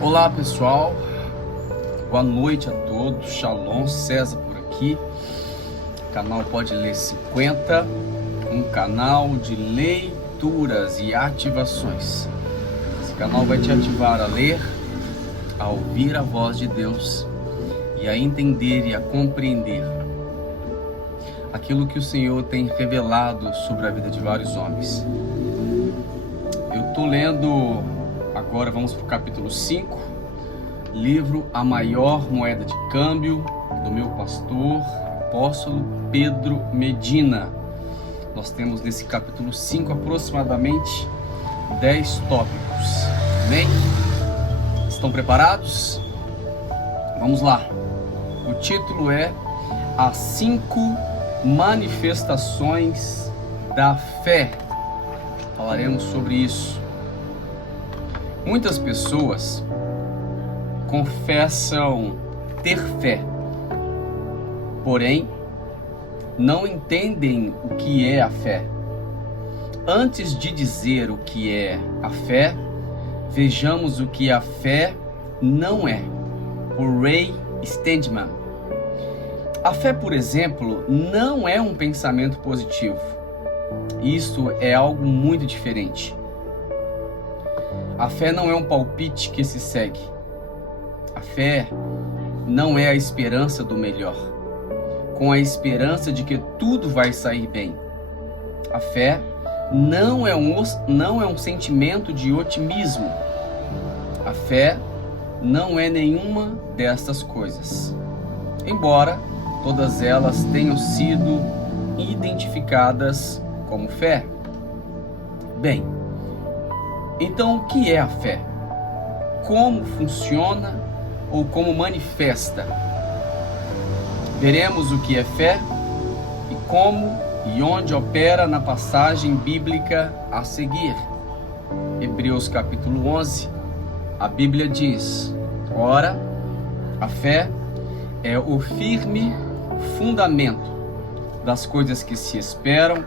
Olá pessoal, boa noite a todos, Shalom, César por aqui, canal Pode Ler 50, um canal de leituras e ativações. Esse canal vai te ativar a ler, a ouvir a voz de Deus e a entender e a compreender aquilo que o Senhor tem revelado sobre a vida de vários homens. Eu estou lendo, agora vamos para o capítulo 5, livro A Maior Moeda de Câmbio, do meu pastor, apóstolo Pedro Medina. Nós temos nesse capítulo 5 aproximadamente 10 tópicos. Amém? Estão preparados? Vamos lá. O título é As 5 Manifestações da Fé. Falaremos sobre isso. Muitas pessoas confessam ter fé, porém não entendem o que é a fé. Antes de dizer o que é a fé, vejamos o que a fé não é, por Ray Stedman. A fé, por exemplo, não é um pensamento positivo. Isso é algo muito diferente. A fé não é um palpite que se segue. A fé não é a esperança do melhor, com a esperança de que tudo vai sair bem. A fé não é um sentimento de otimismo. A fé não é nenhuma dessas coisas, embora todas elas tenham sido identificadas como fé. Bem, então o que é a fé? Como funciona ou como manifesta? Veremos o que é fé e como e onde opera na passagem bíblica a seguir. Hebreus capítulo 11, a Bíblia diz: ora, a fé é o firme fundamento das coisas que se esperam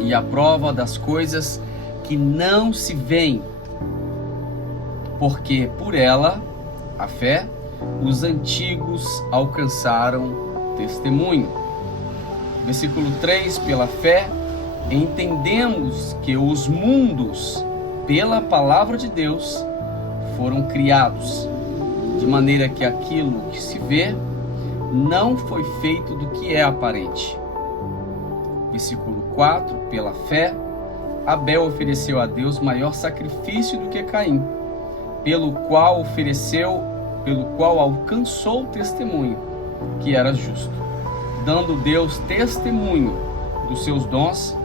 e a prova das coisas que não se veem, porque por ela, a fé, os antigos alcançaram testemunho. Versículo 3, pela fé, entendemos que os mundos, pela palavra de Deus, foram criados, de maneira que aquilo que se vê não foi feito do que é aparente. Versículo 4, pela fé, Abel ofereceu a Deus maior sacrifício do que Caim, pelo qual alcançou o testemunho, que era justo, dando Deus testemunho dos seus dons,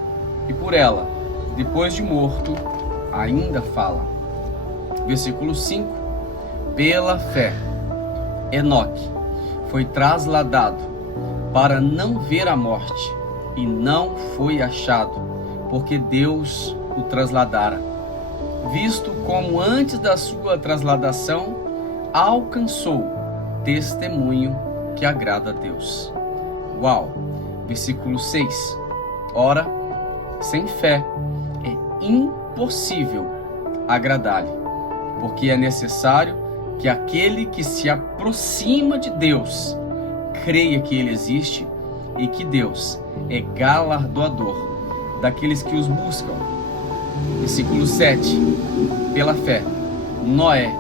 e por ela, depois de morto, ainda fala. Versículo 5, pela fé, Enoque foi trasladado para não ver a morte, e não foi achado, porque Deus o trasladara, visto como antes da sua trasladação alcançou testemunho que agrada a Deus. Uau! Versículo 6. Ora, sem fé é impossível agradar-lhe, porque é necessário que aquele que se aproxima de Deus creia que Ele existe e que Deus é galardoador daqueles que os buscam. Versículo 7. Pela fé, Noé,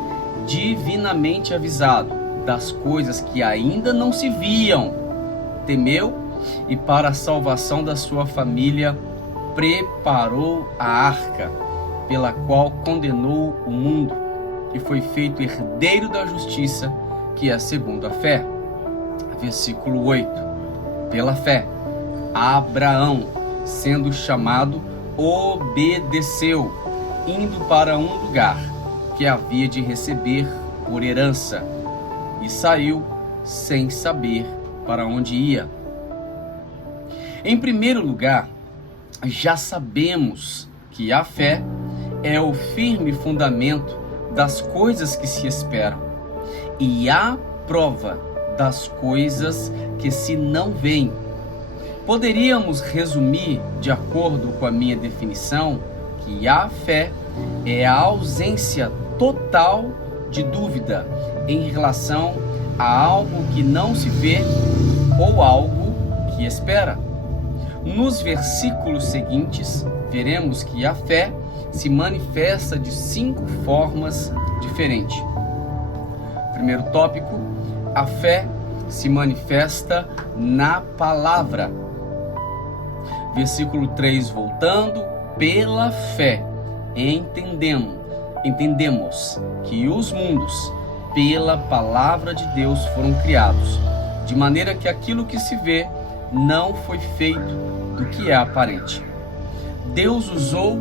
divinamente avisado das coisas que ainda não se viam, temeu e para a salvação da sua família preparou a arca, pela qual condenou o mundo e foi feito herdeiro da justiça, que é segundo a fé. Versículo 8. Pela fé, Abraão, sendo chamado, obedeceu, indo para um lugar que havia de receber por herança, e saiu sem saber para onde ia. Em primeiro lugar, já sabemos que a fé é o firme fundamento das coisas que se esperam e a prova das coisas que se não veem. Poderíamos resumir, de acordo com a minha definição, que a fé é a ausência total de dúvida em relação a algo que não se vê ou algo que espera. Nos versículos seguintes, veremos que a fé se manifesta de 5 formas diferentes. Primeiro tópico, a fé se manifesta na palavra. Versículo 3, voltando, pela fé entendemos que os mundos pela palavra de Deus foram criados, de maneira que aquilo que se vê não foi feito do que é aparente. Deus usou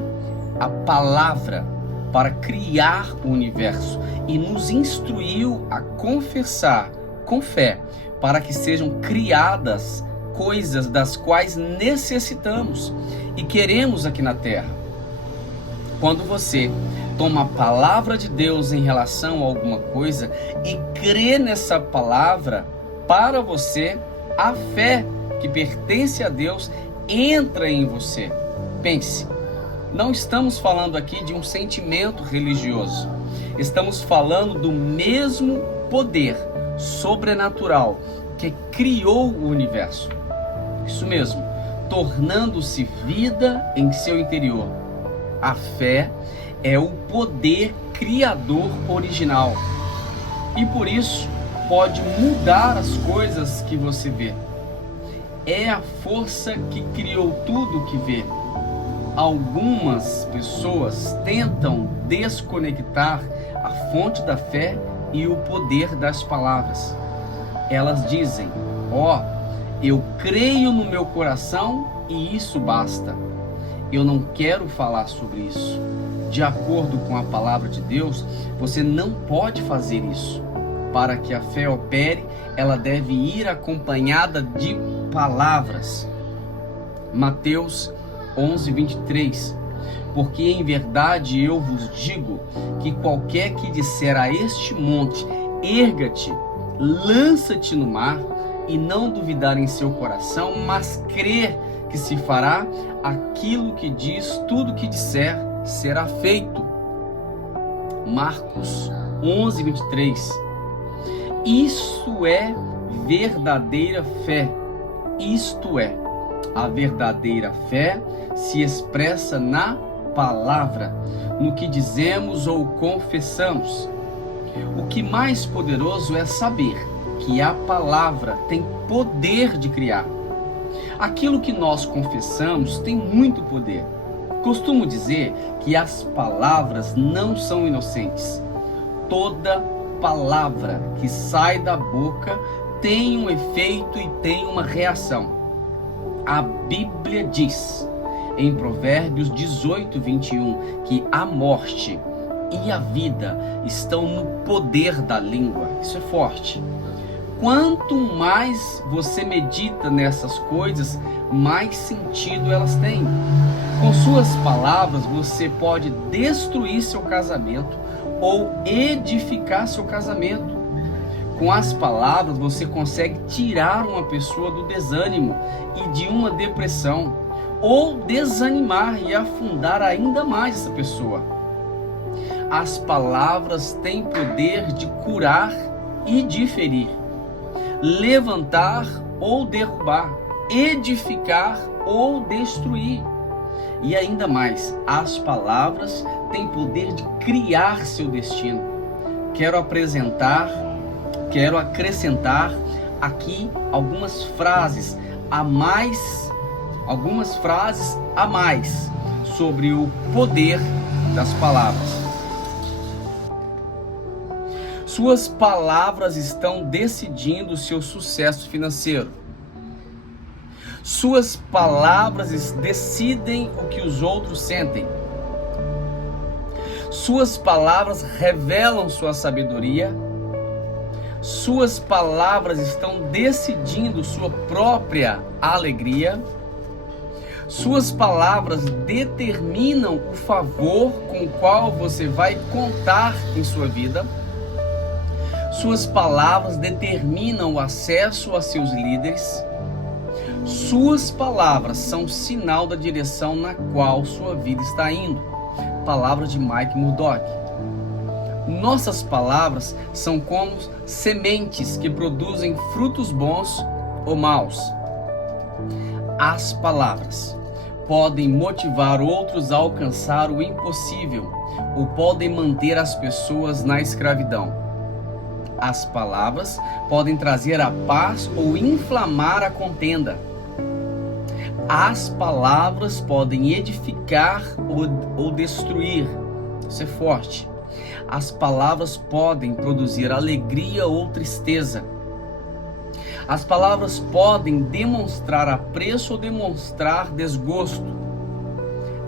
a palavra para criar o universo e nos instruiu a confessar com fé para que sejam criadas coisas das quais necessitamos e queremos aqui na terra. Quando você toma a palavra de Deus em relação a alguma coisa e crê nessa palavra para você, a fé que pertence a Deus entra em você. Pense, não estamos falando aqui de um sentimento religioso. Estamos falando do mesmo poder sobrenatural que criou o universo. Isso mesmo, tornando-se vida em seu interior. A fé é o poder criador original e por isso pode mudar as coisas que você vê. É a força que criou tudo que vê. Algumas pessoas tentam desconectar a fonte da fé e o poder das palavras. Elas dizem: eu creio no meu coração e isso basta. Eu não quero falar sobre isso. De acordo com a palavra de Deus, você não pode fazer isso. Para que a fé opere, ela deve ir acompanhada de palavras. Mateus 11:23. Porque em verdade eu vos digo que qualquer que disser a este monte: erga-te, lança-te no mar, e não duvidar em seu coração, mas crer que se fará aquilo que diz, tudo que disser será feito. Marcos 11:23. Isso é verdadeira fé. Isto é, a verdadeira fé se expressa na palavra, no que dizemos ou confessamos. O que mais poderoso é saber que a palavra tem poder de criar. Aquilo que nós confessamos tem muito poder. Costumo dizer que as palavras não são inocentes. Toda palavra que sai da boca tem um efeito e tem uma reação. A Bíblia diz em Provérbios 18:21 que a morte e a vida estão no poder da língua. Isso é forte. Quanto mais você medita nessas coisas, mais sentido elas têm. Com suas palavras, você pode destruir seu casamento ou edificar seu casamento. Com as palavras, você consegue tirar uma pessoa do desânimo e de uma depressão, ou desanimar e afundar ainda mais essa pessoa. As palavras têm poder de curar e de ferir, levantar ou derrubar, edificar ou destruir. E ainda mais, as palavras têm poder de criar seu destino. Quero acrescentar aqui algumas frases a mais sobre o poder das palavras. Suas palavras estão decidindo o seu sucesso financeiro. Suas palavras decidem o que os outros sentem. Suas palavras revelam sua sabedoria. Suas palavras estão decidindo sua própria alegria. Suas palavras determinam o favor com o qual você vai contar em sua vida. Suas palavras determinam o acesso a seus líderes. Suas palavras são sinal da direção na qual sua vida está indo. Palavras de Mike Murdock. Nossas palavras são como sementes que produzem frutos bons ou maus. As palavras podem motivar outros a alcançar o impossível ou podem manter as pessoas na escravidão. As palavras podem trazer a paz ou inflamar a contenda. As palavras podem edificar ou destruir. Isso é forte. As palavras podem produzir alegria ou tristeza. As palavras podem demonstrar apreço ou demonstrar desgosto.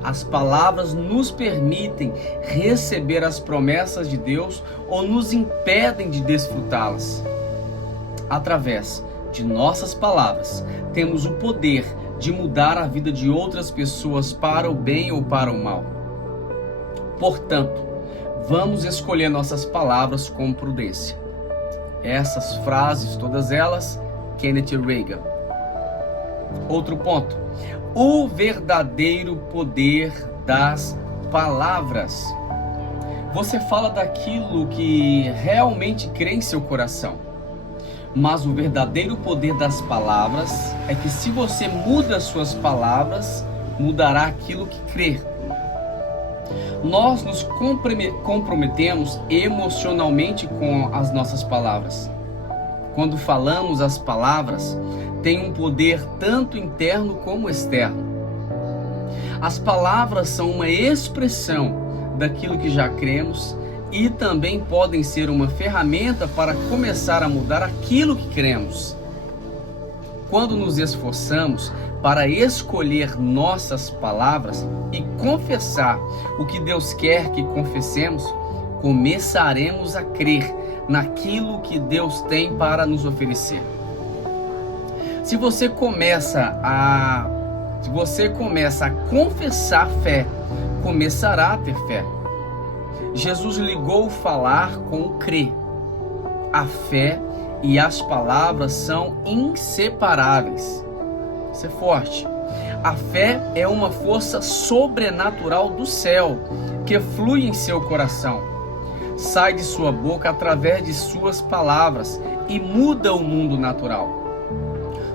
As palavras nos permitem receber as promessas de Deus ou nos impedem de desfrutá-las. Através de nossas palavras, temos o poder de mudar a vida de outras pessoas para o bem ou para o mal. Portanto, vamos escolher nossas palavras com prudência. Essas frases, todas elas, Kenneth Reagan. Outro ponto: o verdadeiro poder das palavras. Você fala daquilo que realmente crê em seu coração. Mas o verdadeiro poder das palavras é que se você muda suas palavras, mudará aquilo que crê. Nós nos comprometemos emocionalmente com as nossas palavras. Quando falamos, as palavras têm um poder tanto interno como externo. As palavras são uma expressão daquilo que já cremos e também podem ser uma ferramenta para começar a mudar aquilo que cremos. Quando nos esforçamos para escolher nossas palavras e confessar o que Deus quer que confessemos, começaremos a crer naquilo que Deus tem para nos oferecer. Se você começa a confessar fé, começará a ter fé. Jesus ligou o falar com o crer. A fé e as palavras são inseparáveis. Isso é forte. A fé é uma força sobrenatural do céu que flui em seu coração. Sai de sua boca através de suas palavras e muda o mundo natural.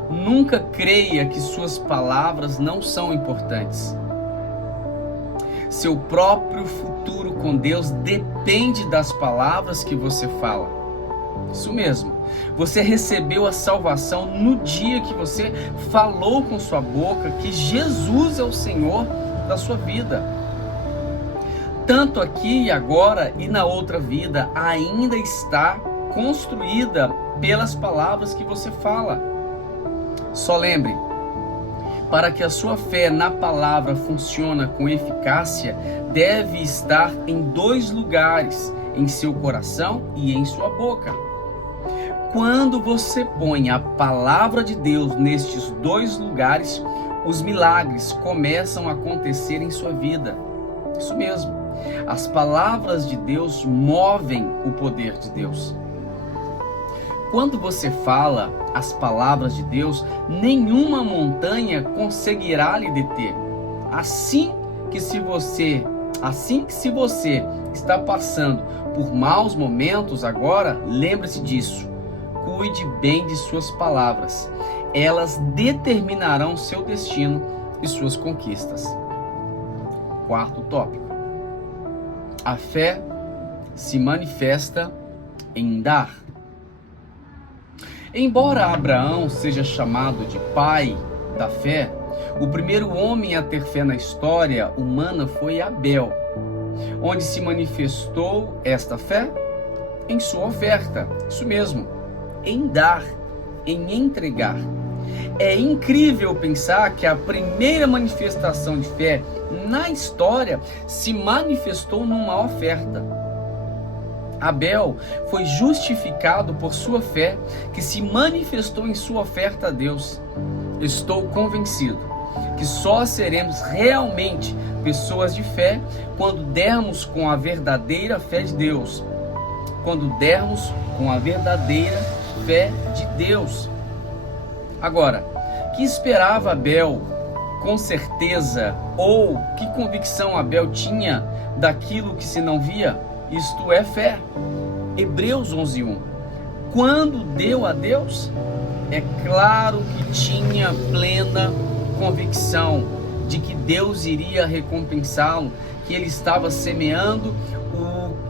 Nunca creia que suas palavras não são importantes. Seu próprio futuro com Deus depende das palavras que você fala. Isso mesmo. Você recebeu a salvação no dia que você falou com sua boca que Jesus é o Senhor da sua vida. Tanto aqui e agora e na outra vida ainda está construída pelas palavras que você fala. Só lembre, para que a sua fé na palavra funcione com eficácia, deve estar em 2 lugares, em seu coração e em sua boca. Quando você põe a palavra de Deus nestes 2 lugares, os milagres começam a acontecer em sua vida. Isso mesmo. As palavras de Deus movem o poder de Deus. Quando você fala as palavras de Deus, nenhuma montanha conseguirá lhe deter. Assim que se você está passando por maus momentos agora, lembre-se disso. Cuide bem de suas palavras. Elas determinarão seu destino e suas conquistas. 4º tópico. A fé se manifesta em dar. Embora Abraão seja chamado de pai da fé, o primeiro homem a ter fé na história humana foi Abel. Onde se manifestou esta fé? Em sua oferta. Isso mesmo, em dar, em entregar. É incrível pensar que a primeira manifestação de fé na história se manifestou numa oferta. Abel foi justificado por sua fé, que se manifestou em sua oferta a Deus. Estou convencido que só seremos realmente pessoas de fé quando dermos com a verdadeira fé de Deus. Quando dermos com a verdadeira fé de Deus. Agora, que esperava Abel com certeza, ou que convicção Abel tinha daquilo que se não via? isto é fé. Hebreus 11:1. Quando deu a Deus, é claro que tinha plena convicção de que Deus iria recompensá-lo, que ele estava semeando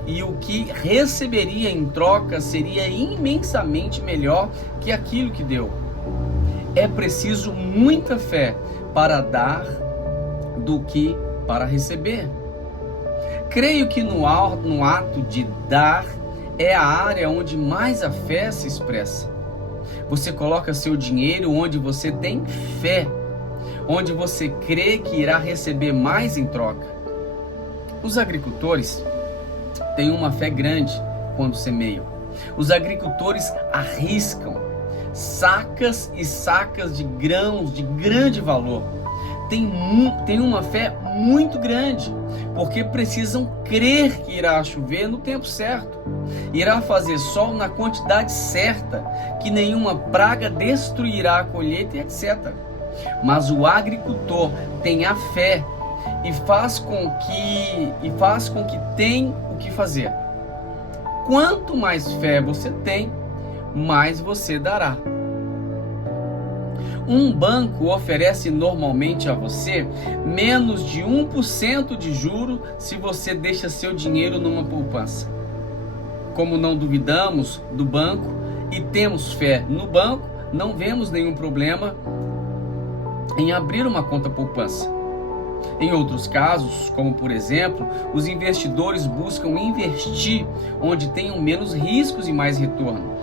e o que receberia em troca seria imensamente melhor que aquilo que deu. É preciso muita fé para dar do que para receber. Creio que no ato de dar é a área onde mais a fé se expressa. Você coloca seu dinheiro onde você tem fé, onde você crê que irá receber mais em troca. Os agricultores têm uma fé grande quando semeiam. Os agricultores arriscam sacas e sacas de grãos de grande valor. Tem uma fé muito grande, porque precisam crer que irá chover no tempo certo, irá fazer sol na quantidade certa, que nenhuma praga destruirá a colheita, etc. Mas o agricultor tem a fé e faz com que tem o que fazer. Quanto mais fé você tem, mais você dará. Um banco oferece normalmente a você menos de 1% de juro se você deixa seu dinheiro numa poupança. Como não duvidamos do banco e temos fé no banco, não vemos nenhum problema em abrir uma conta poupança. Em outros casos, como por exemplo, os investidores buscam investir onde tenham menos riscos e mais retorno.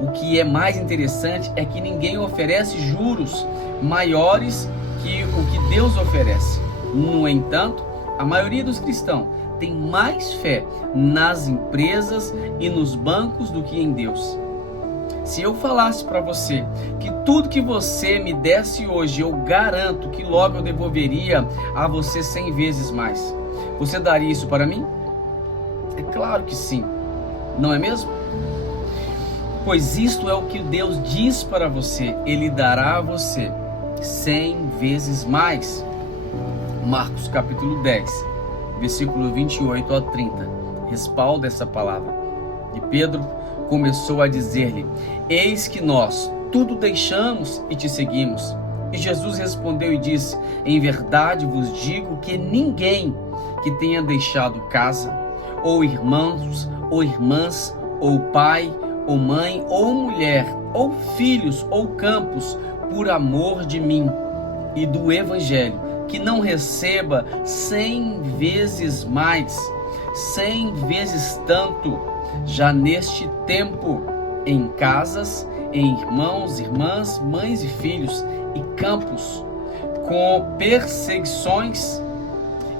O que é mais interessante é que ninguém oferece juros maiores que o que Deus oferece. No entanto, a maioria dos cristãos tem mais fé nas empresas e nos bancos do que em Deus. Se eu falasse para você que tudo que você me desse hoje, eu garanto que logo eu devolveria a você 100 vezes mais, você daria isso para mim? É claro que sim, não é mesmo? Pois isto é o que Deus diz para você, Ele dará a você 100 vezes mais. Marcos capítulo 10, versículo 28 a 30, respalda essa palavra. E Pedro começou a dizer-lhe: eis que nós tudo deixamos e te seguimos. E Jesus respondeu e disse: em verdade vos digo que ninguém que tenha deixado casa, ou irmãos, ou irmãs, ou pai, ou mãe, ou mulher, ou filhos, ou campos, por amor de mim e do Evangelho, que não receba 100 vezes mais, 100 vezes tanto, já neste tempo, em casas, em irmãos, irmãs, mães e filhos, e campos, com perseguições,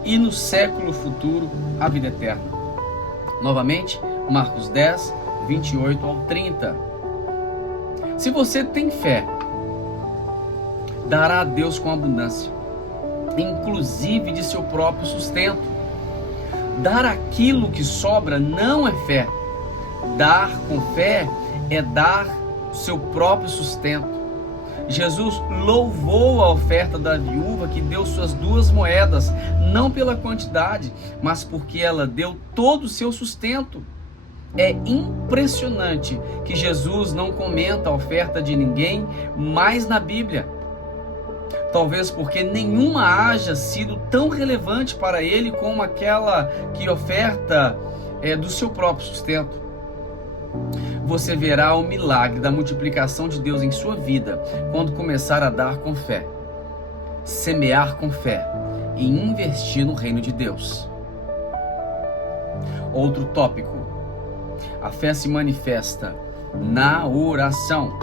e no século futuro, a vida eterna. Novamente, Marcos 10, 28 ao 30. Se você tem fé, dará a Deus com abundância, inclusive de seu próprio sustento. Dar aquilo que sobra não é fé. Dar com fé é dar seu próprio sustento. Jesus louvou a oferta da viúva que deu suas 2 moedas, não pela quantidade, mas porque ela deu todo o seu sustento. É impressionante que Jesus não comenta a oferta de ninguém mais na Bíblia. Talvez porque nenhuma haja sido tão relevante para ele como aquela que oferta do seu próprio sustento. Você verá o milagre da multiplicação de Deus em sua vida quando começar a dar com fé, semear com fé e investir no reino de Deus. Outro tópico: a fé se manifesta na oração.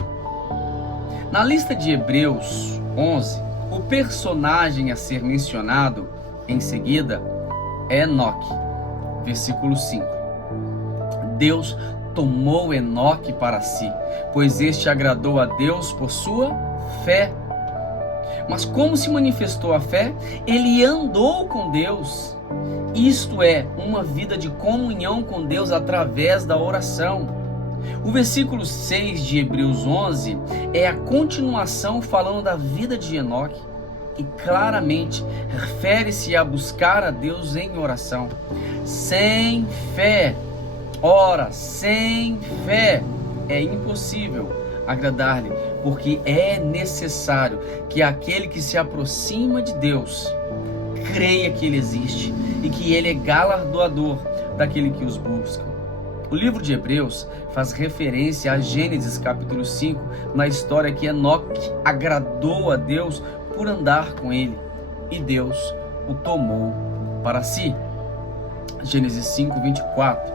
Na lista de Hebreus 11, o personagem a ser mencionado em seguida é Enoque, versículo 5. Deus tomou Enoque para si, pois este agradou a Deus por sua fé. Mas como se manifestou a fé? Ele andou com Deus. Isto é, uma vida de comunhão com Deus através da oração. O versículo 6 de Hebreus 11 é a continuação falando da vida de Enoque. e claramente refere-se a buscar a Deus em oração. Sem fé, sem fé é impossível agradar-lhe, porque é necessário que aquele que se aproxima de Deus creia que Ele existe e que Ele é galardoador daquele que os busca. O livro de Hebreus faz referência a Gênesis capítulo 5, na história que Enoque agradou a Deus por andar com Ele, e Deus o tomou para si. Gênesis 5, 24.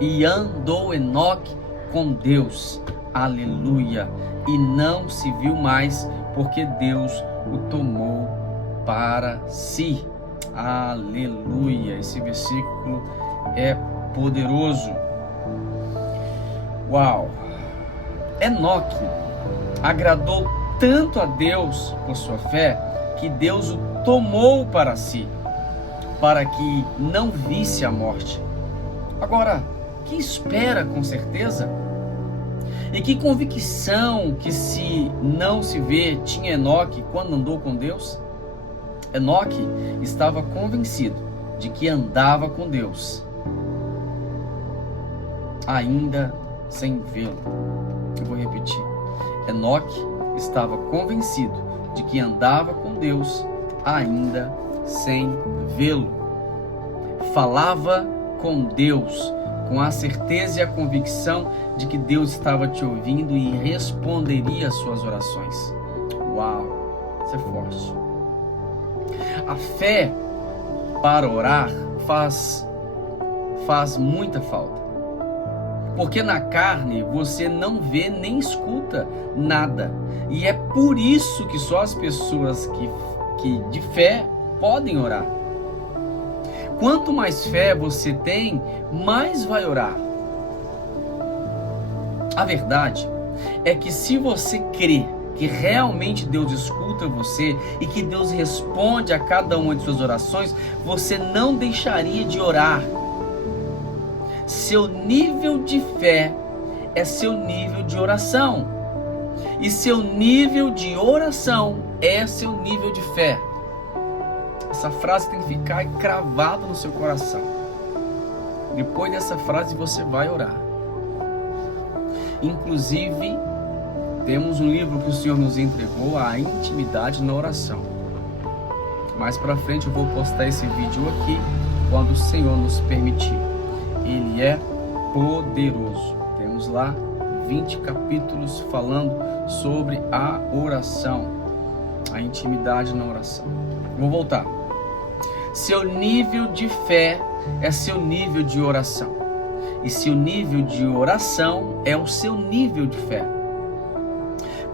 E andou Enoque com Deus, aleluia, e não se viu mais, porque Deus o tomou para si, aleluia. Esse versículo é poderoso. Uau! Enoque agradou tanto a Deus por sua fé, que Deus o tomou para si, para que não visse a morte. Agora, que espera com certeza? E que convicção que se não se vê tinha Enoque quando andou com Deus? Enoque estava convencido de que andava com Deus, ainda sem vê-lo. Eu vou repetir. Enoque estava convencido de que andava com Deus, ainda sem vê-lo. Falava com Deus, com a certeza e a convicção de que Deus estava te ouvindo e responderia às suas orações. Uau, isso é forte. A fé para orar faz muita falta. Porque na carne você não vê nem escuta nada. E é por isso que só as pessoas que de fé podem orar. Quanto mais fé você tem, mais vai orar. A verdade é que se você crê que realmente Deus escuta você e que Deus responde a cada uma de suas orações, você não deixaria de orar. Seu nível de fé é seu nível de oração. E seu nível de oração é seu nível de fé. Essa frase tem que ficar cravada no seu coração. Depois dessa frase você vai orar. Inclusive, temos um livro que o Senhor nos entregou, a intimidade na oração. Mais para frente eu vou postar esse vídeo aqui, quando o Senhor nos permitir. Ele é poderoso. Temos lá 20 capítulos falando sobre a oração, a intimidade na oração. Vou voltar. Seu nível de fé é seu nível de oração. E seu nível de oração é o seu nível de fé.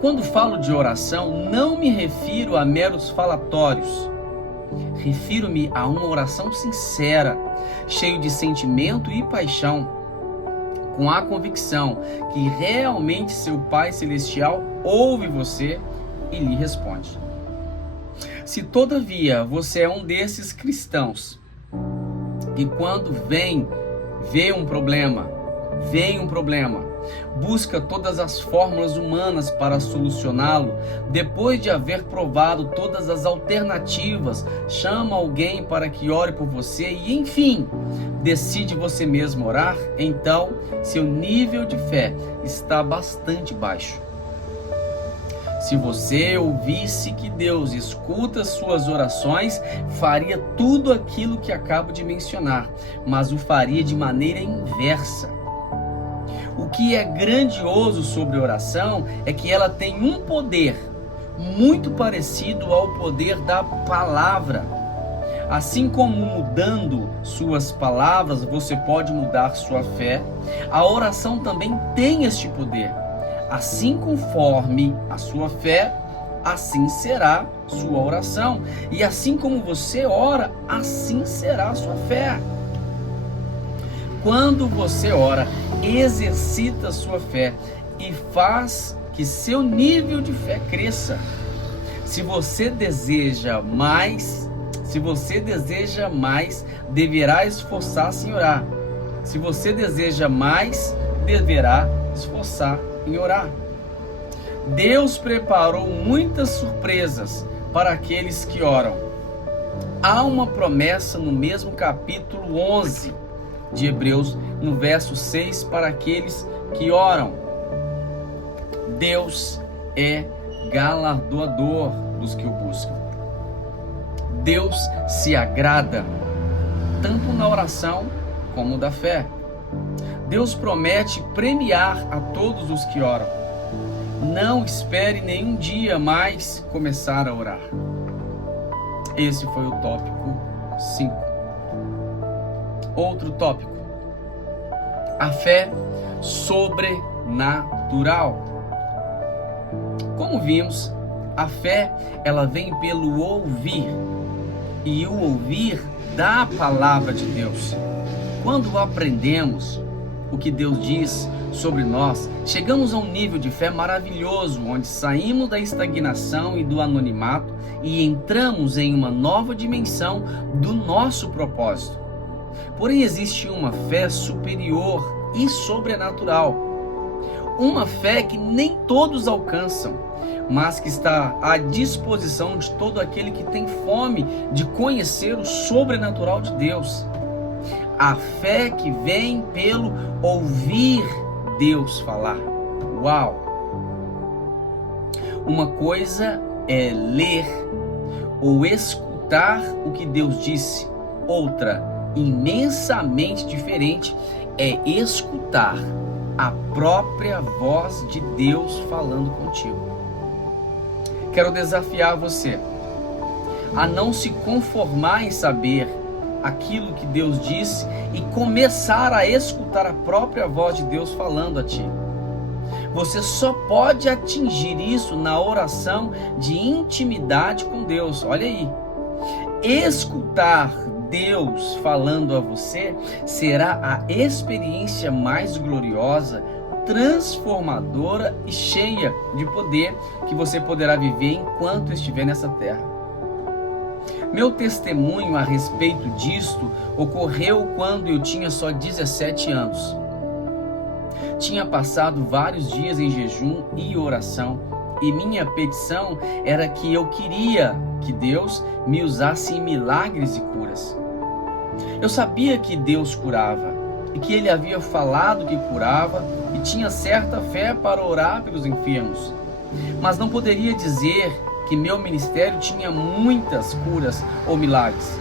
Quando falo de oração, não me refiro a meros falatórios. Refiro-me a uma oração sincera, cheia de sentimento e paixão, com a convicção que realmente seu Pai Celestial ouve você e lhe responde. Se todavia você é um desses cristãos que quando vê um problema, busca todas as fórmulas humanas para solucioná-lo, depois de haver provado todas as alternativas, chama alguém para que ore por você e, enfim, decide você mesmo orar, então seu nível de fé está bastante baixo. Se você ouvisse que Deus escuta suas orações, faria tudo aquilo que acabo de mencionar, mas o faria de maneira inversa. O que é grandioso sobre a oração é que ela tem um poder muito parecido ao poder da palavra. Assim como mudando suas palavras você pode mudar sua fé, a oração também tem este poder. Assim conforme a sua fé, assim será sua oração. E assim como você ora, assim será a sua fé. Quando você ora, exercita a sua fé e faz que seu nível de fé cresça. Se você deseja mais, deverá esforçar-se em orar. Se você deseja mais, deverá esforçar em orar. Deus preparou muitas surpresas para aqueles que oram. Há uma promessa no mesmo capítulo 11 de Hebreus, no verso 6, para aqueles que oram. Deus é galardoador dos que o buscam. Deus se agrada tanto na oração como da fé. Deus promete premiar a todos os que oram. Não espere nenhum dia mais começar a orar. Esse foi o tópico 5. Outro tópico: a fé sobrenatural. Como vimos, a fé ela vem pelo ouvir, e o ouvir da palavra de Deus. Quando aprendemos o que Deus diz sobre nós, chegamos a um nível de fé maravilhoso, onde saímos da estagnação e do anonimato e entramos em uma nova dimensão do nosso propósito. Porém, existe uma fé superior e sobrenatural, uma fé que nem todos alcançam, mas que está à disposição de todo aquele que tem fome de conhecer o sobrenatural de Deus. A fé que vem pelo ouvir Deus falar. Uau! Uma coisa é ler ou escutar o que Deus disse. Outra, imensamente diferente, é escutar a própria voz de Deus falando contigo. Quero desafiar você a não se conformar em saber aquilo que Deus disse e começar a escutar a própria voz de Deus falando a ti. Você só pode atingir isso na oração de intimidade com Deus. Olha aí. Escutar Deus falando a você será a experiência mais gloriosa, transformadora e cheia de poder que você poderá viver enquanto estiver nessa terra. Meu testemunho a respeito disto ocorreu quando eu tinha só 17 anos. Tinha passado vários dias em jejum e oração, e minha petição era que eu queria que Deus me usasse em milagres e curas. Eu sabia que Deus curava, e que Ele havia falado que curava, e tinha certa fé para orar pelos enfermos. Mas não poderia dizer que meu ministério tinha muitas curas ou milagres.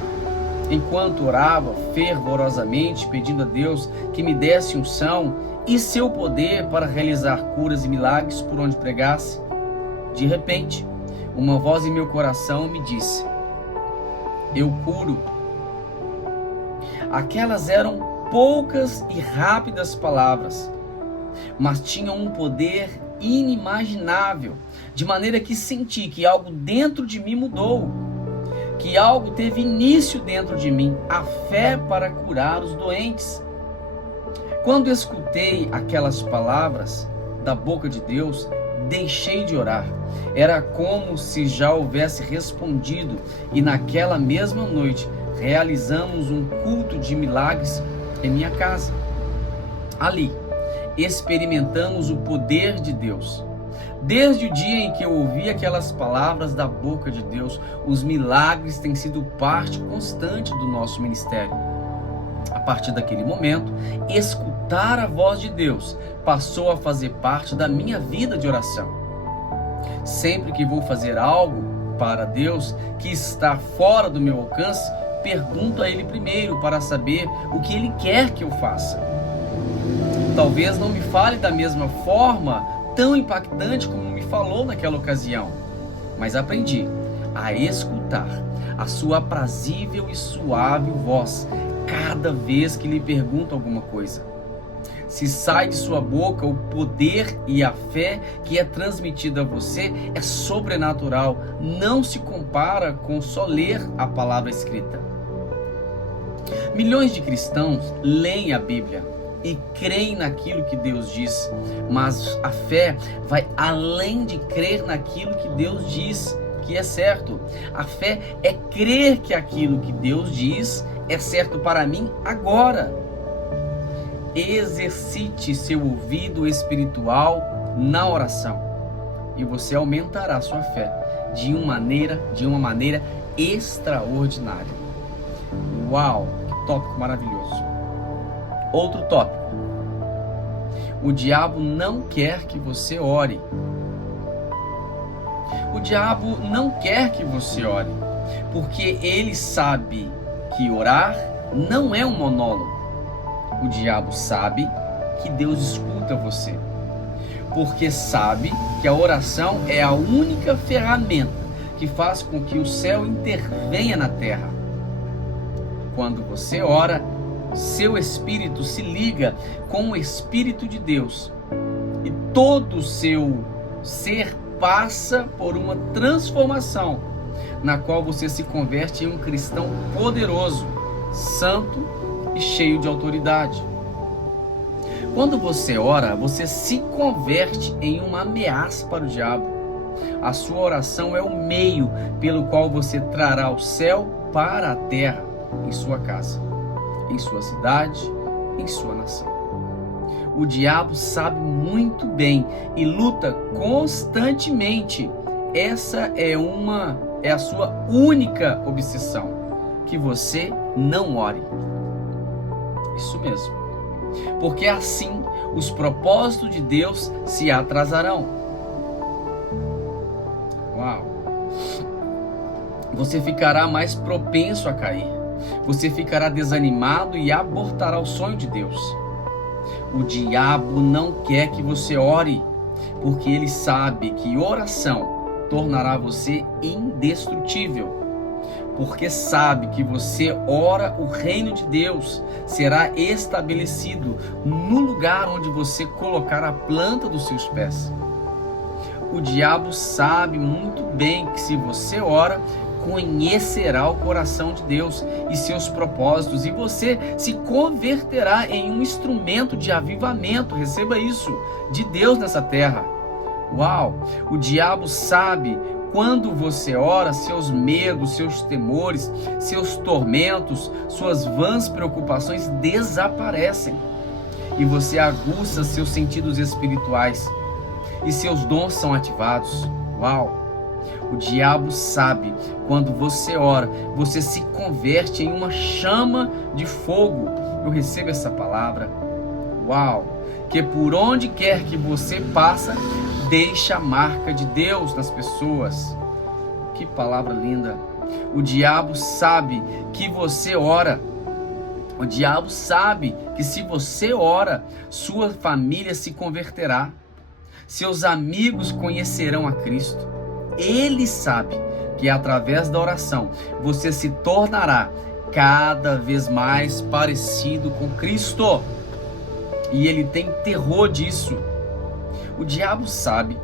Enquanto orava fervorosamente, pedindo a Deus que me desse unção e seu poder para realizar curas e milagres por onde pregasse, de repente, uma voz em meu coração me disse: eu curo. Aquelas eram poucas e rápidas palavras, mas tinham um poder inimaginável, de maneira que senti que algo dentro de mim mudou, que algo teve início dentro de mim, a fé para curar os doentes. Quando escutei aquelas palavras da boca de Deus, deixei de orar. Era como se já houvesse respondido, e naquela mesma noite realizamos um culto de milagres em minha casa. Ali, experimentamos o poder de Deus. Desde o dia em que eu ouvi aquelas palavras da boca de Deus, os milagres têm sido parte constante do nosso ministério. A partir daquele momento, escutar a voz de Deus passou a fazer parte da minha vida de oração. Sempre que vou fazer algo para Deus que está fora do meu alcance, pergunto a Ele primeiro para saber o que Ele quer que eu faça. Talvez não me fale da mesma forma tão impactante como me falou naquela ocasião, mas aprendi a escutar a sua aprazível e suave voz cada vez que lhe pergunto alguma coisa. Se sai de sua boca o poder e a fé que é transmitida a você, é sobrenatural, não se compara com só ler a palavra escrita. Milhões de cristãos leem a Bíblia e creem naquilo que Deus diz, mas a fé vai além de crer naquilo que Deus diz que é certo. A fé é crer que aquilo que Deus diz é certo para mim agora. Exercite seu ouvido espiritual na oração e você aumentará sua fé de uma maneira extraordinária. Uau, que tópico maravilhoso. Outro tópico. O diabo não quer que você ore. O diabo não quer que você ore, porque ele sabe que orar não é um monólogo. O diabo sabe que Deus escuta você, porque sabe que a oração é a única ferramenta que faz com que o céu intervenha na terra. Quando você ora, seu espírito se liga com o Espírito de Deus e todo o seu ser passa por uma transformação, na qual você se converte em um cristão poderoso, santo e cheio de autoridade. Quando você ora, você se converte em uma ameaça para o diabo. A sua oração é o meio pelo qual você trará o céu para a terra, em sua casa, em sua cidade, em sua nação. O diabo sabe muito bem e luta constantemente. Essa é a sua única obsessão, que você não ore. Isso mesmo. Porque assim os propósitos de Deus se atrasarão. Uau! Você ficará mais propenso a cair. Você ficará desanimado e abortará o sonho de Deus. O diabo não quer que você ore, porque ele sabe que oração tornará você indestrutível. Porque sabe que você ora, o reino de Deus será estabelecido no lugar onde você colocar a planta dos seus pés. O diabo sabe muito bem que se você ora, conhecerá o coração de Deus e seus propósitos, e você se converterá em um instrumento de avivamento, receba isso, de Deus nessa terra. Uau! O diabo sabe quando você ora, seus medos, seus temores, seus tormentos, suas vãs preocupações desaparecem e você aguça seus sentidos espirituais e seus dons são ativados. Uau! O diabo sabe quando você ora, você se converte em uma chama de fogo. Eu recebo essa palavra. Uau! Que por onde quer que você passa, deixa a marca de Deus nas pessoas. Que palavra linda. O diabo sabe que você ora. O diabo sabe que se você ora, sua família se converterá. Seus amigos conhecerão a Cristo. Ele sabe que através da oração você se tornará cada vez mais parecido com Cristo. E ele tem terror disso. O diabo sabe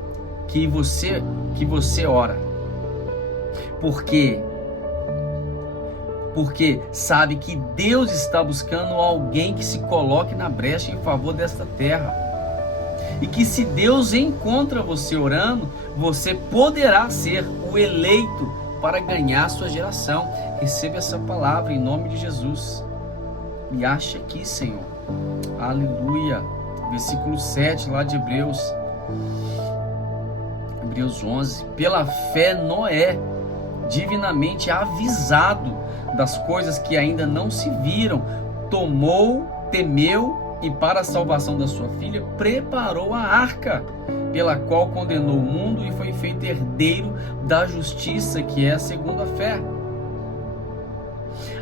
que você ora. Porque sabe que Deus está buscando alguém que se coloque na brecha em favor desta terra. E que se Deus encontra você orando, você poderá ser o eleito para ganhar sua geração. Receba essa palavra em nome de Jesus. Me acha aqui, Senhor. Aleluia. Versículo 7 lá de Hebreus 11. Pela fé Noé, divinamente avisado das coisas que ainda não se viram, temeu e para a salvação da sua filha preparou a arca, pela qual condenou o mundo e foi feito herdeiro da justiça, que é a segunda fé.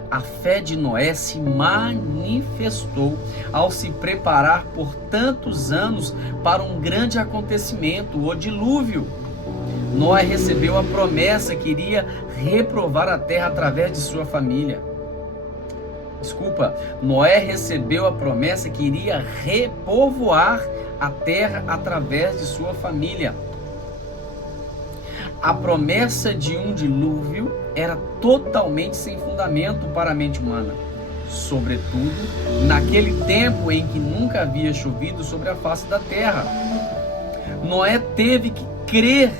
A fé de Noé se manifestou ao se preparar por tantos anos para um grande acontecimento, o dilúvio. Noé recebeu a promessa que iria reprovar a terra através de sua família. Noé recebeu a promessa que iria repovoar a terra através de sua família. A promessa de um dilúvio era totalmente sem fundamento para a mente humana, sobretudo naquele tempo em que nunca havia chovido sobre a face da terra. Noé teve que crer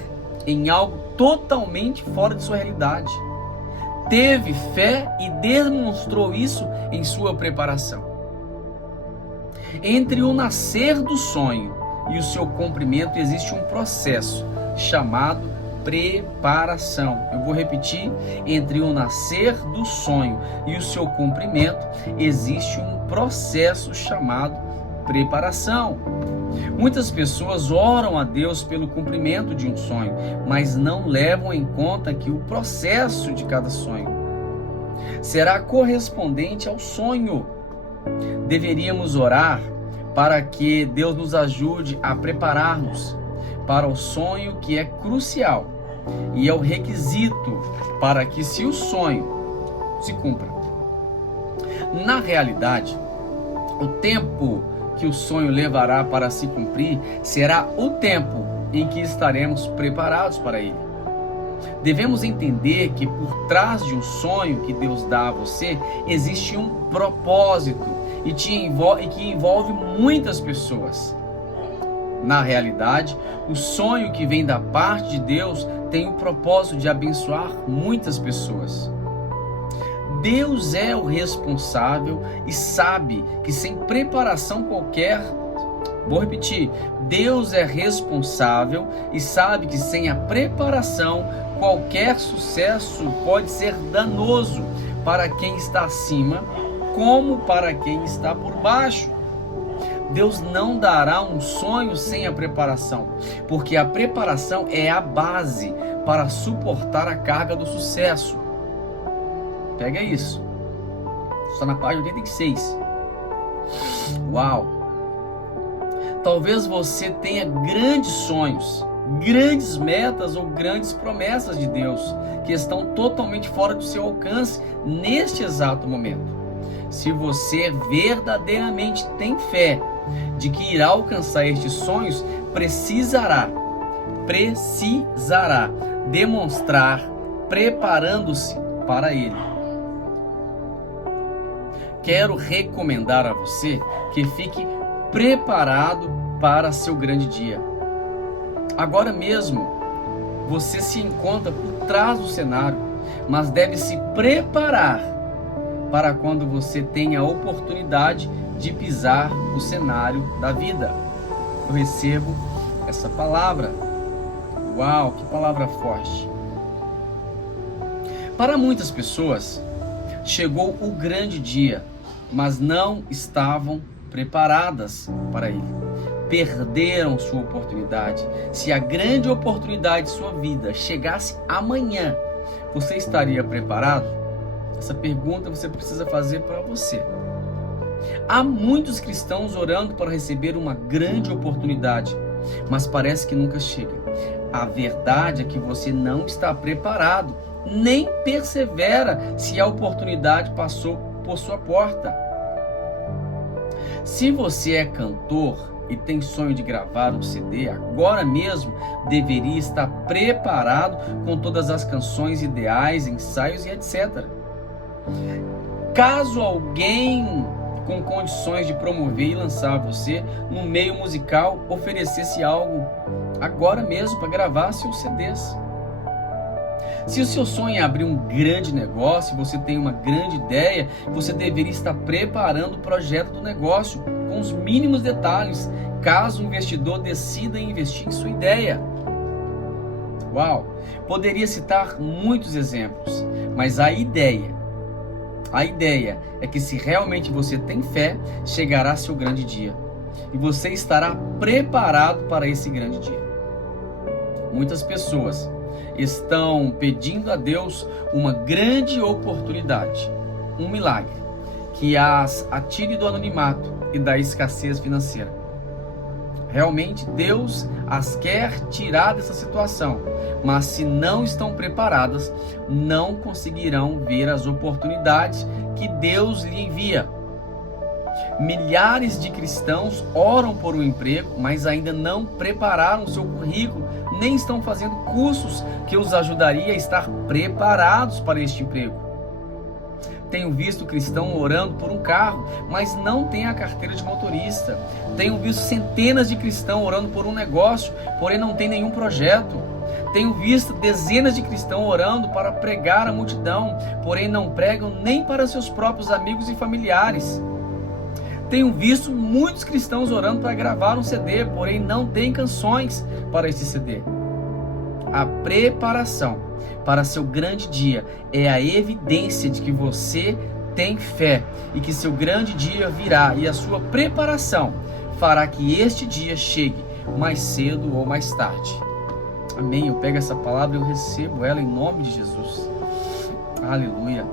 em algo totalmente fora de sua realidade. Teve fé e demonstrou isso em sua preparação. Entre o nascer do sonho e o seu cumprimento existe um processo chamado preparação. Eu vou repetir: entre o nascer do sonho e o seu cumprimento existe um processo chamado preparação. Muitas pessoas oram a Deus pelo cumprimento de um sonho, mas não levam em conta que o processo de cada sonho será correspondente ao sonho. Deveríamos orar para que Deus nos ajude a preparar-nos para o sonho, que é crucial e é o requisito para que o sonho se cumpra. Na realidade, o tempo que o sonho levará para se cumprir será o tempo em que estaremos preparados para ele. Devemos entender que por trás de um sonho que Deus dá a você, existe um propósito e que envolve muitas pessoas. Na realidade, o sonho que vem da parte de Deus tem o propósito de abençoar muitas pessoas. Deus é o responsável e sabe que sem preparação qualquer, vou repetir, Deus é responsável e sabe que sem a preparação qualquer sucesso pode ser danoso para quem está acima, como para quem está por baixo. Deus não dará um sonho sem a preparação, porque a preparação é a base para suportar a carga do sucesso. Pega isso. Está na página 86. Uau! Talvez você tenha grandes sonhos, grandes metas ou grandes promessas de Deus que estão totalmente fora do seu alcance neste exato momento. Se você verdadeiramente tem fé de que irá alcançar estes sonhos, precisará demonstrar preparando-se para ele. Quero recomendar a você que fique preparado para seu grande dia. Agora mesmo, você se encontra por trás do cenário, mas deve se preparar para quando você tenha a oportunidade de pisar no cenário da vida. Eu recebo essa palavra. Uau, que palavra forte! Para muitas pessoas, chegou o grande dia, mas não estavam preparadas para ele. Perderam sua oportunidade. Se a grande oportunidade de sua vida chegasse amanhã, você estaria preparado? Essa pergunta você precisa fazer para você. Há muitos cristãos orando para receber uma grande oportunidade, mas parece que nunca chega. A verdade é que você não está preparado, nem persevera se a oportunidade passou por sua porta. Se você é cantor e tem sonho de gravar um CD, agora mesmo deveria estar preparado com todas as canções ideais, ensaios e etc. Caso alguém com condições de promover e lançar você no meio musical oferecesse algo agora mesmo para gravar seus CDs. Se o seu sonho é abrir um grande negócio, você tem uma grande ideia, você deveria estar preparando o projeto do negócio com os mínimos detalhes, caso o investidor decida investir em sua ideia. Uau! Poderia citar muitos exemplos, mas a ideia é que se realmente você tem fé, chegará seu grande dia. E você estará preparado para esse grande dia. Muitas pessoas estão pedindo a Deus uma grande oportunidade, um milagre, que as atire do anonimato e da escassez financeira. Realmente Deus as quer tirar dessa situação, mas se não estão preparadas, não conseguirão ver as oportunidades que Deus lhe envia. Milhares de cristãos oram por um emprego, mas ainda não prepararam seu currículo, nem estão fazendo cursos que os ajudaria a estar preparados para este emprego. Tenho visto cristão orando por um carro, mas não tem a carteira de motorista. Tenho visto centenas de cristãos orando por um negócio, porém não tem nenhum projeto. Tenho visto dezenas de cristãos orando para pregar a multidão, porém não pregam nem para seus próprios amigos e familiares. Tenho visto muitos cristãos orando para gravar um CD, porém não tem canções para esse CD. A preparação para seu grande dia é a evidência de que você tem fé e que seu grande dia virá, e a sua preparação fará que este dia chegue mais cedo ou mais tarde. Amém? Eu pego essa palavra e eu recebo ela em nome de Jesus. Aleluia.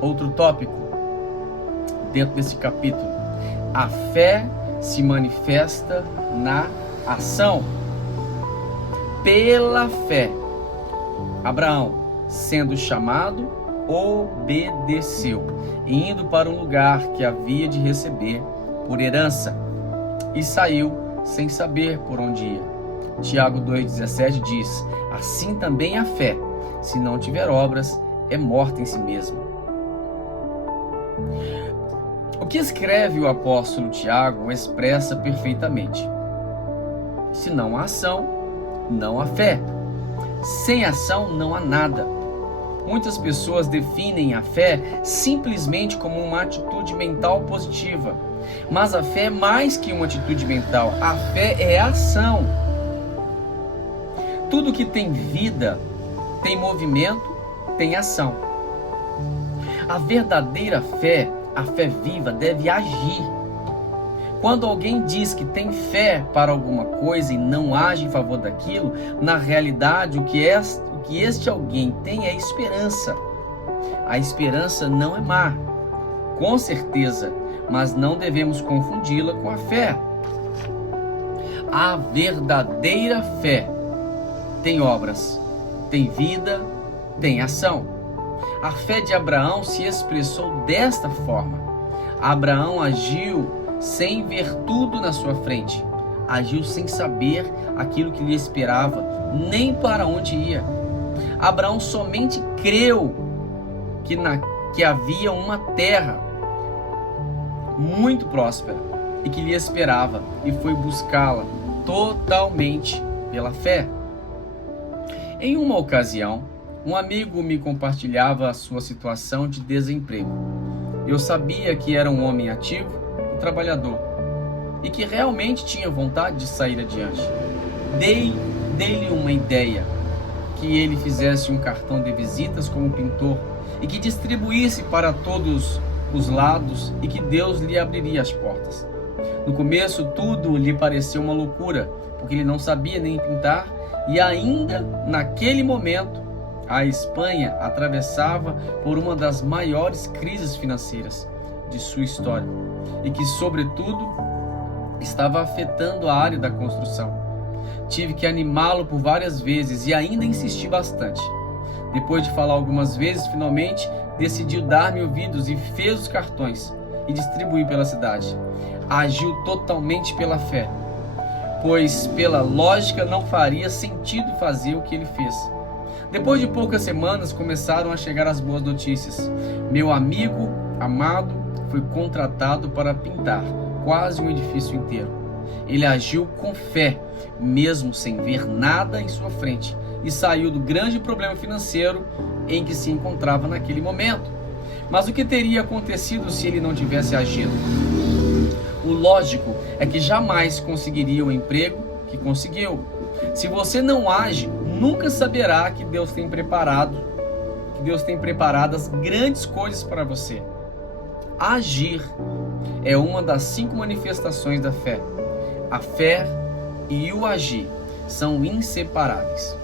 Outro tópico dentro desse capítulo: a fé se manifesta na ação. Pela fé, Abraão, sendo chamado, obedeceu, indo para um lugar que havia de receber por herança, e saiu sem saber por onde ia. Tiago 2,17 diz: assim também a fé, se não tiver obras, é morta em si mesma. O que escreve o apóstolo Tiago expressa perfeitamente: se não há ação, não há fé. Sem ação não há nada. Muitas pessoas definem a fé simplesmente como uma atitude mental positiva. Mas a fé é mais que uma atitude mental. A fé é ação. Tudo que tem vida, tem movimento, tem ação. A verdadeira fé, a fé viva, deve agir. Quando alguém diz que tem fé para alguma coisa e não age em favor daquilo, na realidade o que este alguém tem é esperança. A esperança não é má, com certeza, mas não devemos confundi-la com a fé. A verdadeira fé tem obras, tem vida, tem ação. A fé de Abraão se expressou desta forma. Abraão agiu sem ver tudo na sua frente. Agiu sem saber aquilo que lhe esperava, nem para onde ia. Abraão somente creu que havia uma terra muito próspera e que lhe esperava, e foi buscá-la totalmente pela fé. Em uma ocasião, um amigo me compartilhava a sua situação de desemprego. Eu sabia que era um homem ativo, trabalhador, e que realmente tinha vontade de sair adiante. Dei-lhe uma ideia: que ele fizesse um cartão de visitas como pintor e que distribuísse para todos os lados, e que Deus lhe abriria as portas. No começo tudo lhe pareceu uma loucura, porque ele não sabia nem pintar, e ainda naquele momento a Espanha atravessava por uma das maiores crises financeiras de sua história, e que, sobretudo, estava afetando a área da construção. Tive que animá-lo por várias vezes e ainda insisti bastante. Depois de falar algumas vezes, finalmente decidiu dar-me ouvidos e fez os cartões e distribuiu pela cidade. Agiu totalmente pela fé, pois pela lógica não faria sentido fazer o que ele fez. Depois de poucas semanas começaram a chegar as boas notícias. Meu amigo amado foi contratado para pintar quase um edifício inteiro. Ele agiu com fé, mesmo sem ver nada em sua frente, e saiu do grande problema financeiro em que se encontrava naquele momento. Mas o que teria acontecido se ele não tivesse agido? O lógico é que jamais conseguiria o emprego que conseguiu. Se você não age, nunca saberá que Deus tem preparadas grandes coisas para você. Agir é uma das 5 manifestações da fé. A fé e o agir são inseparáveis.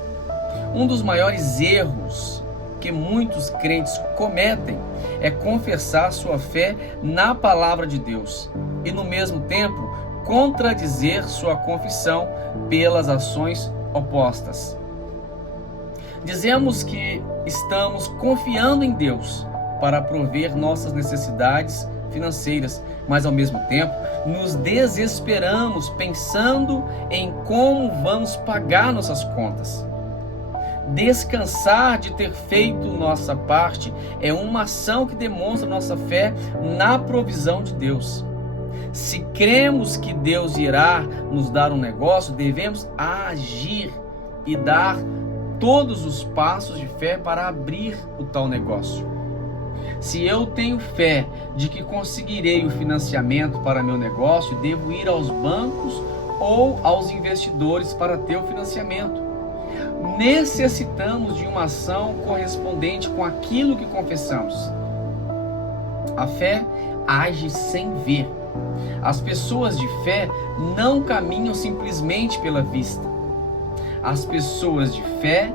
Um dos maiores erros que muitos crentes cometem é confessar sua fé na palavra de Deus e, no mesmo tempo, contradizer sua confissão pelas ações opostas. Dizemos que estamos confiando em Deus para prover nossas necessidades financeiras, mas ao mesmo tempo nos desesperamos pensando em como vamos pagar nossas contas. Descansar de ter feito nossa parte é uma ação que demonstra nossa fé na provisão de Deus. Se cremos que Deus irá nos dar um negócio, devemos agir e dar todos os passos de fé para abrir o tal negócio. Se eu tenho fé de que conseguirei o financiamento para meu negócio, devo ir aos bancos ou aos investidores para ter o financiamento. necessitamos de uma ação correspondente com aquilo que confessamos. A fé age sem ver. As pessoas de fé não caminham simplesmente pela vista. As pessoas de fé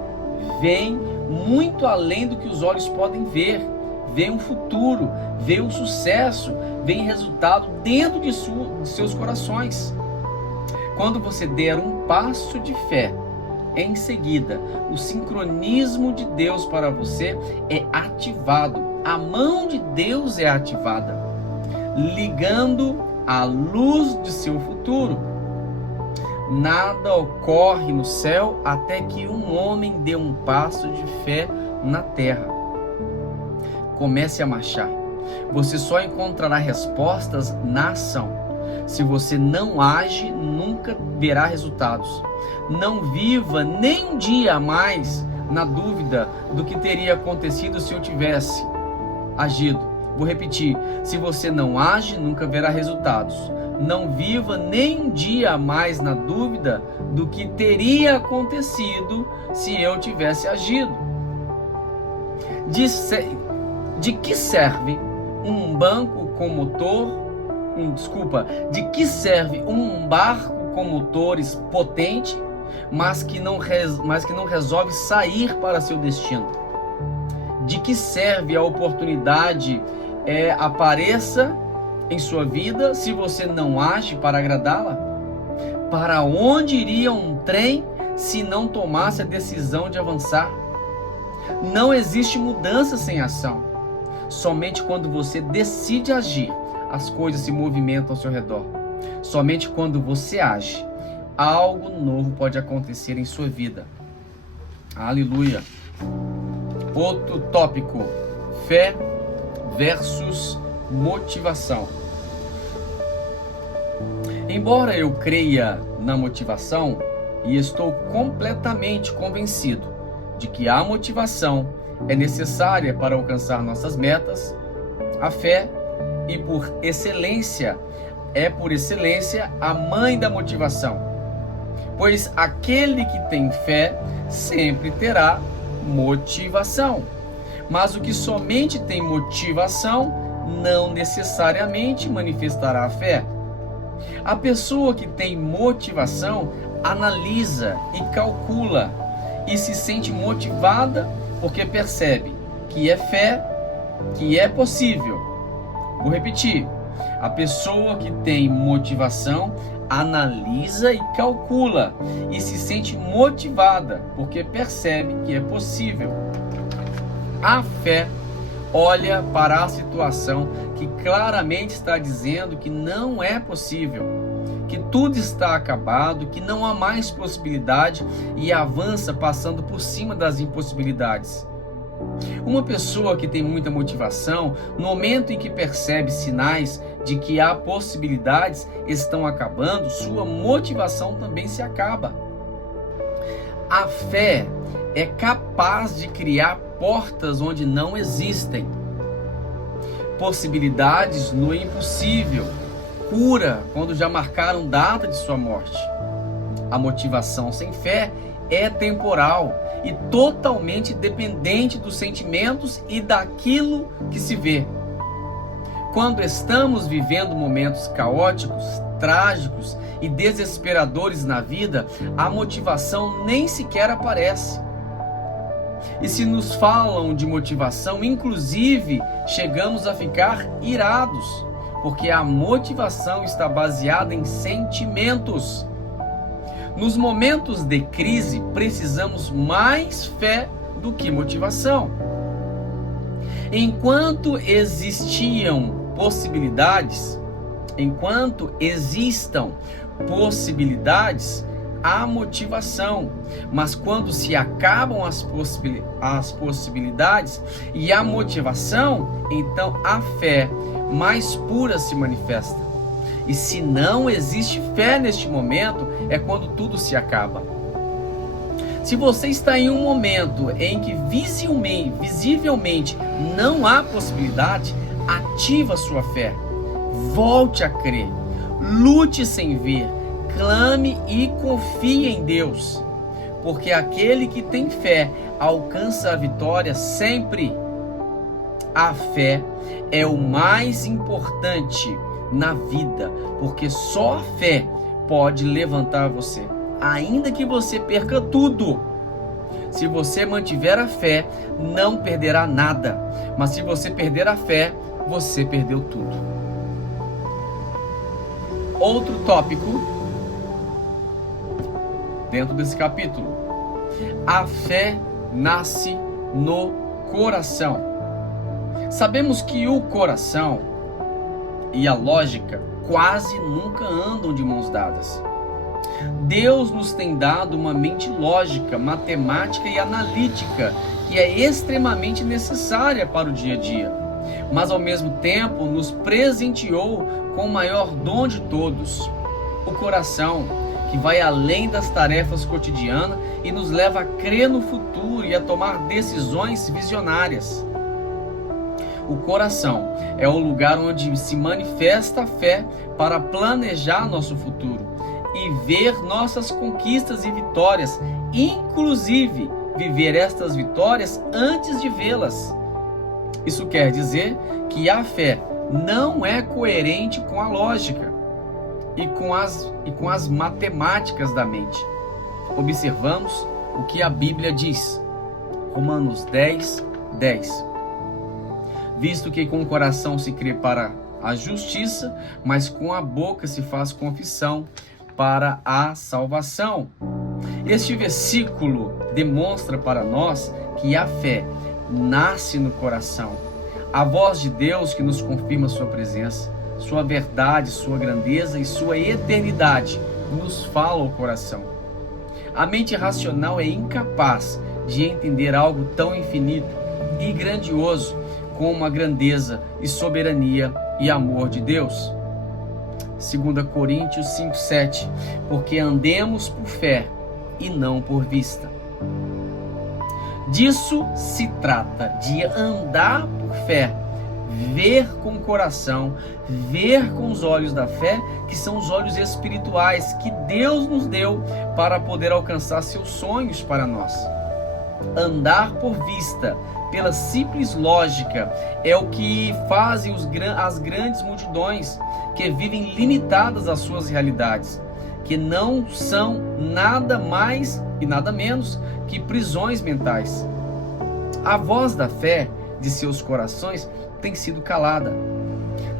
veem muito além do que os olhos podem ver. Veem um futuro, veem um sucesso, veem resultado dentro de seus corações. Quando você der um passo de fé, em seguida, o sincronismo de Deus para você é ativado. A mão de Deus é ativada, ligando a luz de seu futuro. Nada ocorre no céu até que um homem dê um passo de fé na terra. Comece a marchar. Você só encontrará respostas na ação. Se você não age, nunca verá resultados. Não viva nem um dia a mais na dúvida do que teria acontecido se eu tivesse agido. Vou repetir: se você não age, nunca verá resultados. Não viva nem um dia a mais na dúvida do que teria acontecido se eu tivesse agido. De que serve um barco com motores potente, mas que não resolve sair para seu destino? De que serve a oportunidade apareça em sua vida se você não age para agradá-la? Para onde iria um trem se não tomasse a decisão de avançar? Não existe mudança sem ação. Somente quando você decide agir, as coisas se movimentam ao seu redor. Somente quando você age, algo novo pode acontecer em sua vida. Aleluia! Outro tópico: fé versus motivação. Embora eu creia na motivação e estou completamente convencido de que a motivação é necessária para alcançar nossas metas, a fé por excelência a mãe da motivação, pois aquele que tem fé sempre terá motivação, mas o que somente tem motivação não necessariamente manifestará a fé. A pessoa que tem motivação analisa e calcula e se sente motivada porque percebe que é fé, que é possível. Vou repetir: a pessoa que tem motivação analisa e calcula e se sente motivada porque percebe que é possível. A fé olha para a situação que claramente está dizendo que não é possível, que tudo está acabado, que não há mais possibilidade, e avança passando por cima das impossibilidades. Uma pessoa que tem muita motivação, no momento em que percebe sinais de que há possibilidades estão acabando, sua motivação também se acaba. A fé é capaz de criar portas onde não existem, possibilidades no impossível, cura quando já marcaram data de sua morte. A motivação sem fé é temporal e totalmente dependente dos sentimentos e daquilo que se vê. Quando estamos vivendo momentos caóticos, trágicos e desesperadores na vida, a motivação nem sequer aparece. E se nos falam de motivação, inclusive chegamos a ficar irados, porque a motivação está baseada em sentimentos. Nos momentos de crise, precisamos mais fé do que motivação. Enquanto existam possibilidades, há motivação. Mas quando se acabam as possibilidades e a motivação, então a fé mais pura se manifesta. E se não existe fé neste momento, é quando tudo se acaba. Se você está em um momento em que visivelmente não há possibilidade, ativa sua fé. Volte a crer. Lute sem ver. Clame e confie em Deus. porque aquele que tem fé alcança a vitória sempre. A fé é o mais importante na vida, porque só a fé pode levantar você, ainda que você perca tudo. Se você mantiver a fé, não perderá nada, mas se você perder a fé, você perdeu tudo. Outro tópico dentro desse capítulo: a fé nasce no coração. Sabemos que o coração e a lógica quase nunca andam de mãos dadas. Deus nos tem dado uma mente lógica, matemática e analítica que é extremamente necessária para o dia a dia, mas ao mesmo tempo nos presenteou com o maior dom de todos, o coração, que vai além das tarefas cotidianas e nos leva a crer no futuro e a tomar decisões visionárias. O coração é o lugar onde se manifesta a fé para planejar nosso futuro e ver nossas conquistas e vitórias, inclusive viver estas vitórias antes de vê-las. Isso quer dizer que a fé não é coerente com a lógica e com as matemáticas da mente. Observamos o que a Bíblia diz. Romanos 10:10. Visto que com o coração se crê para a justiça, mas com a boca se faz confissão para a salvação. Este versículo demonstra para nós que a fé nasce no coração. A voz de Deus que nos confirma sua presença, sua verdade, sua grandeza e sua eternidade nos fala ao coração. A mente racional é incapaz de entender algo tão infinito e grandioso como a grandeza e soberania e amor de Deus. 2 Coríntios 5:7, porque andemos por fé e não por vista. Disso se trata, de andar por fé, ver com o coração, ver com os olhos da fé, que são os olhos espirituais que Deus nos deu para poder alcançar seus sonhos para nós. Andar por vista, pela simples lógica, é o que fazem as grandes multidões que vivem limitadas às suas realidades, que não são nada mais e nada menos que prisões mentais. A voz da fé de seus corações tem sido calada.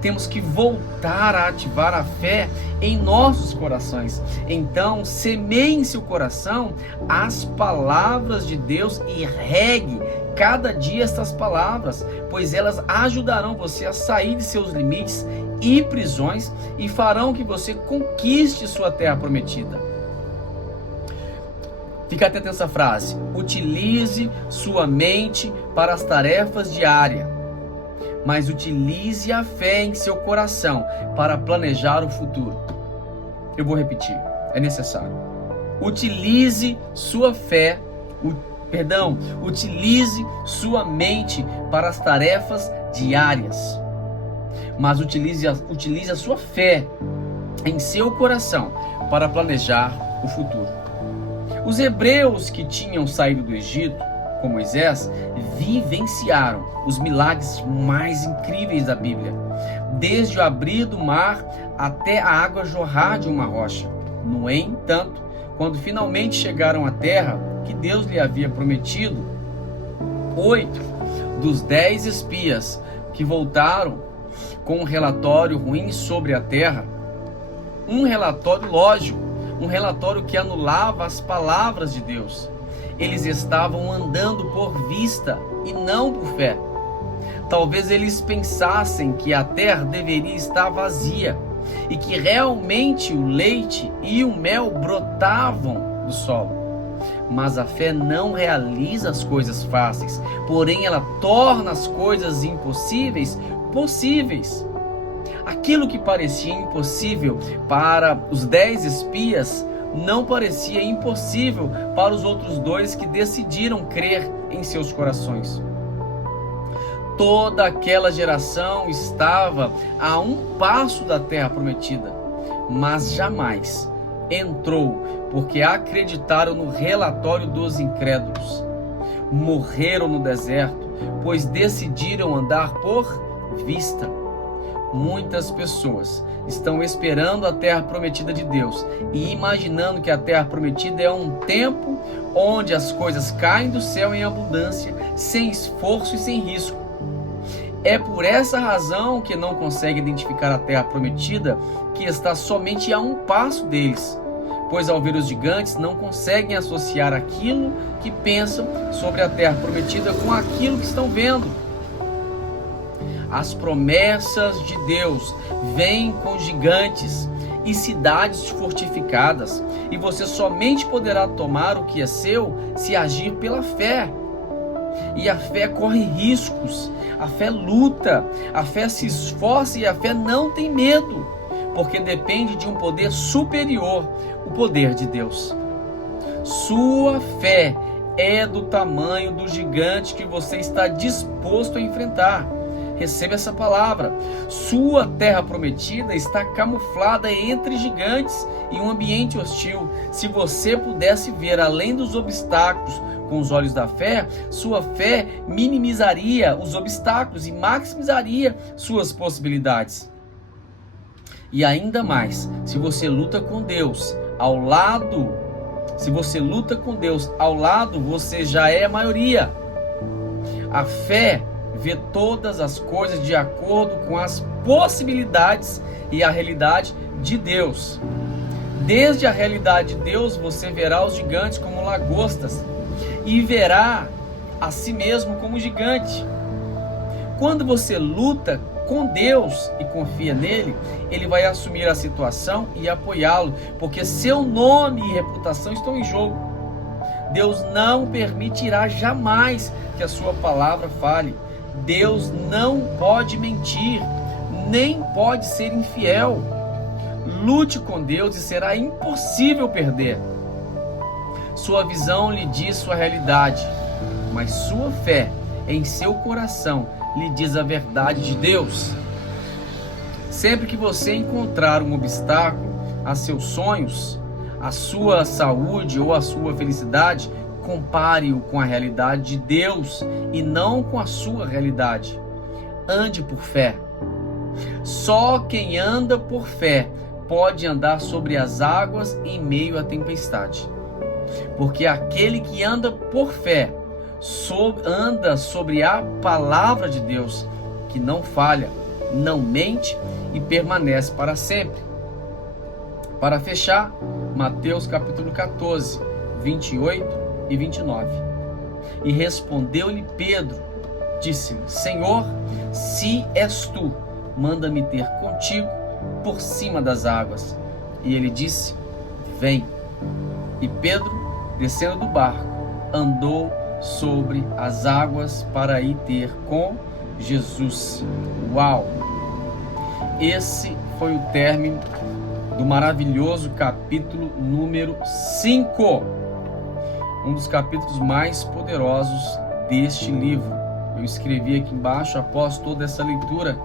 Temos que voltar a ativar a fé em nossos corações. Então, semeie em seu coração as palavras de Deus e regue cada dia estas palavras, pois elas ajudarão você a sair de seus limites e prisões e farão que você conquiste sua terra prometida. Fica atento a essa frase: utilize sua mente para as tarefas diárias, mas utilize a fé em seu coração para planejar o futuro. Eu vou repetir, é necessário. Utilize sua fé, utilize sua mente para as tarefas diárias, mas utilize a sua fé em seu coração para planejar o futuro. Os hebreus que tinham saído do Egito com Moisés vivenciaram os milagres mais incríveis da Bíblia, desde o abrir do mar até a água jorrar de uma rocha. No entanto, quando finalmente chegaram à terra que Deus lhe havia prometido, 8 dos 10 espias que voltaram com um relatório ruim sobre a terra, um relatório lógico, um relatório que anulava as palavras de Deus. Eles estavam andando por vista e não por fé. Talvez eles pensassem que a terra deveria estar vazia e que realmente o leite e o mel brotavam do solo. Mas a fé não realiza as coisas fáceis, porém ela torna as coisas impossíveis possíveis. Aquilo que parecia impossível para os 10 espias não parecia impossível para os outros 2 que decidiram crer em seus corações. Toda aquela geração estava a um passo da terra prometida, mas jamais entrou porque acreditaram no relatório dos incrédulos. Morreram no deserto, pois decidiram andar por vista. Muitas pessoas estão esperando a terra prometida de Deus e imaginando que a terra prometida é um tempo onde as coisas caem do céu em abundância, sem esforço e sem risco. É por essa razão que não conseguem identificar a terra prometida, que está somente a um passo deles, pois ao ver os gigantes não conseguem associar aquilo que pensam sobre a terra prometida com aquilo que estão vendo. As promessas de Deus vêm com gigantes e cidades fortificadas, e você somente poderá tomar o que é seu se agir pela fé. E a fé corre riscos, a fé luta, a fé se esforça e a fé não tem medo, porque depende de um poder superior, o poder de Deus. Sua fé é do tamanho do gigante que você está disposto a enfrentar. Receba essa palavra. Sua terra prometida está camuflada entre gigantes e um ambiente hostil. Se você pudesse ver além dos obstáculos com os olhos da fé, sua fé minimizaria os obstáculos e maximizaria suas possibilidades. E ainda mais, se você luta com Deus ao lado, você já é a maioria. A fé vê todas as coisas de acordo com as possibilidades e a realidade de Deus. Desde a realidade de Deus, você verá os gigantes como lagostas e verá a si mesmo como gigante. Quando você luta com Deus e confia nele, ele vai assumir a situação e apoiá-lo, porque seu nome e reputação estão em jogo. Deus não permitirá jamais que a sua palavra falhe. Deus não pode mentir, nem pode ser infiel. Lute com Deus e será impossível perder. Sua visão lhe diz sua realidade, mas sua fé em seu coração lhe diz a verdade de Deus. Sempre que você encontrar um obstáculo a seus sonhos, a sua saúde ou a sua felicidade, compare-o com a realidade de Deus e não com a sua realidade. Ande por fé. Só quem anda por fé pode andar sobre as águas em meio à tempestade. Porque aquele que anda por fé anda sobre a palavra de Deus, que não falha, não mente e permanece para sempre. Para fechar, Mateus capítulo 14, 28 e 29. E respondeu-lhe Pedro, disse-lhe: Senhor, se és tu, manda-me ter contigo por cima das águas. E ele disse: vem. E Pedro, descendo do barco, andou sobre as águas para ir ter com Jesus. Uau! Esse foi o término do maravilhoso capítulo número 5. Um dos capítulos mais poderosos deste livro. Eu escrevi aqui embaixo, após toda essa leitura: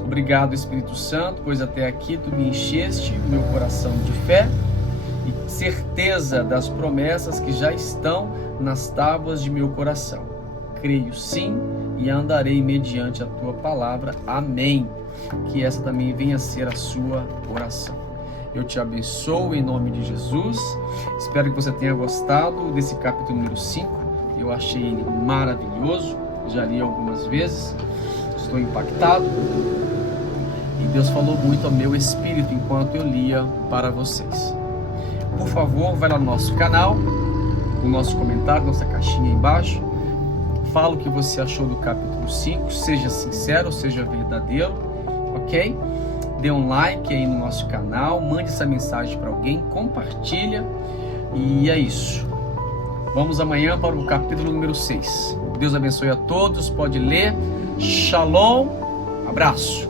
obrigado, Espírito Santo, pois até aqui tu me encheste o meu coração de fé e certeza das promessas que já estão nas tábuas de meu coração. Creio sim e andarei mediante a tua palavra. Amém. Que essa também venha a ser a sua oração. Eu te abençoo em nome de Jesus. Espero que você tenha gostado desse capítulo número 5. Eu achei ele maravilhoso. Já li algumas vezes. Estou impactado. E Deus falou muito ao meu espírito enquanto eu lia para vocês. Por favor, vai lá no nosso canal, o nosso comentário, nossa caixinha aí embaixo. Fala o que você achou do capítulo 5. Seja sincero, seja verdadeiro. Ok? Dê um like aí no nosso canal, mande essa mensagem para alguém, compartilha, e é isso. Vamos amanhã para o capítulo número 6. Deus abençoe a todos, pode ler. Shalom, abraço.